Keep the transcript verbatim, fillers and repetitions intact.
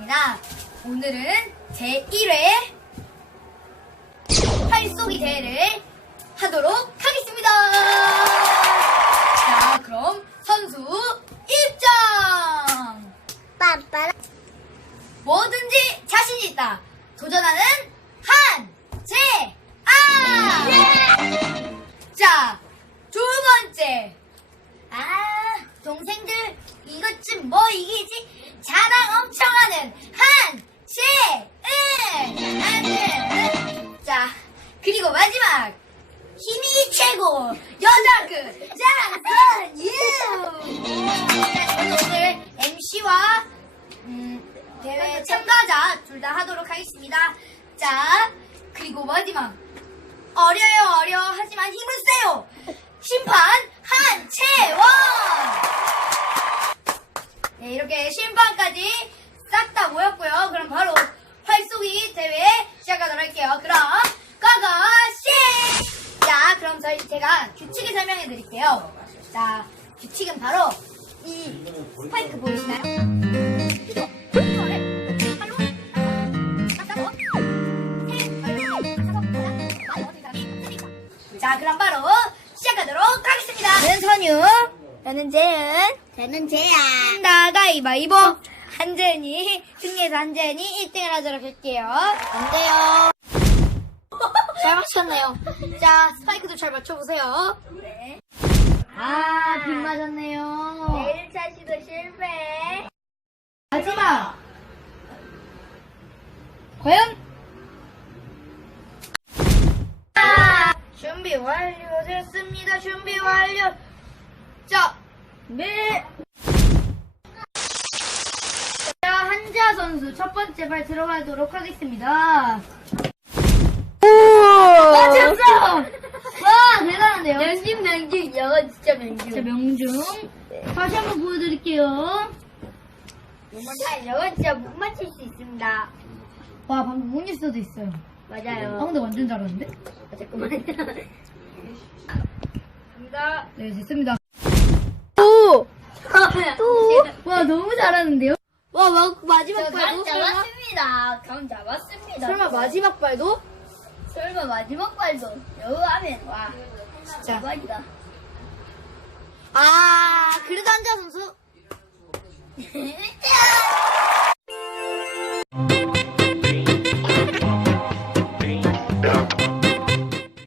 반갑습니다. 오늘은 제일 회 활쏘기 대회를 하도록 하겠습니다. 자, 그럼 선수 입장! 빠빠라. 뭐든지 자신이 있다. 도전하는 한재아! 자, 두 번째. 아, 동생들 이것 좀 뭐 이기지? 자랑 엄청 하는 한재은! 한재은! 자, 그리고 마지막. 힘이 최고! 여자 그 장선유! 자, 저는 오늘 엠씨와 음, 대회 참가자 둘 다 하도록 하겠습니다. 자, 그리고 마지막. 어려요, 어려. 하지만 힘을 세요. 심판 한채원! 네, 이렇게 심판까지 싹 다 모였고요. 그럼 바로 활쏘기 대회 시작하도록 할게요. 그럼 고고씨! 자, 그럼 저희 제가 규칙을 설명해 드릴게요. 자, 규칙은 바로 이 스파이크 보이시나요? 이거 이거를 팔로 딱 잡고 자, 그럼 바로 시작하도록 하겠습니다. 저는 선유, 저는 재은. 저는 재야. 나 가위바위보. 한재은이 승리해서 한재은이 일 등을 하도록 할게요. 안 돼요. 잘 맞췄네요. 자, 스파이크도 잘 맞춰보세요. 네. 아, 빗 맞았네요. 일 차 시도 실패. 마지막. 과연? 아, 준비 완료됐습니다. 준비 완료. 자, 네. 자, 한자 선수 첫 번째 발 들어가도록 하겠습니다. 맞췄어! 와, 대단한데요? 명중, 명중. 이거 진짜 명중. 자, 명중. 다시 한번 보여드릴게요. 자, 이거 진짜 못 맞힐 수 있습니다. 와, 방금 운일 수도 있어요. 아, 맞아요. 근데 완전 잘하는데? 아, 잠깐만요. 갑니다. 네, 됐습니다. 또! 또! 와, 너무 잘하는데요? 와, 마, 마지막 저 발도? 감 설마? 잡았습니다. 감 잡았습니다. 설마 마지막 발도? 설마 마지막 발도 여우 하면 와 진짜. 대박이다. 아, 그래도 한자 선수?